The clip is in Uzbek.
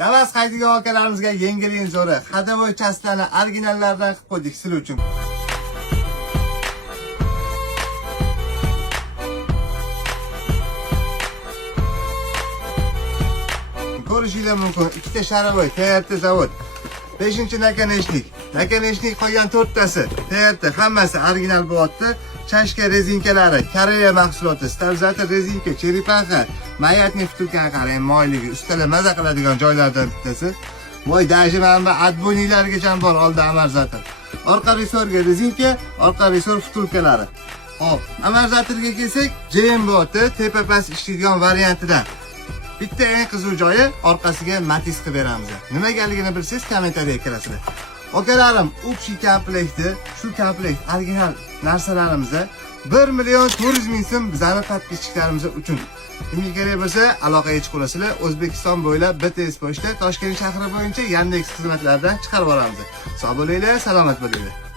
Damas qaydigan akalarimizga yengiling zo'ri. Hadavoy chastlarni originallaridan qilib qo'ydik sizlar uchun. Ko'rishinglar mumkin. Ikkita Sharavoy, Toyota zavod. 5-nakaneshlik. Nakaneshlik qolgan 4tasi. Toyota hammasi original bo'lyapti. Chashka rezinkalari, Koreya mahsuloti, stabilizator rezinka, cheripaxa, mayatni vtulkani qarang, moyligi, ustalar maza qiladigan joylardan bittasi. Voy, dashi mana bu adboniylargacha bor oldi amorzator. Orqa resorga rezinka, orqa resor vtulkalari. Hop, amorzatorga kelsak, JMBOT tepa-past ishlaydigan variantidan. Bitta eng qiziq joyi orqasiga matiz qilib beramiz. Nimagaligini bilsangiz kommentariyaga kirasizlar. Akalarim, общий komplekti, shu komplekt original narsalarimizda 1.400.000 so'm bizning podpischilarimiz uchun. Kimga kerak bo'lsa, aloqaga chiqasizlar. O'zbekiston bo'ylab BTS pochta Toshkent shahri bo'yicha Yandex xizmatlaridan chiqarib boramiz. Sog' bo'linglar, salomat bo'linglar.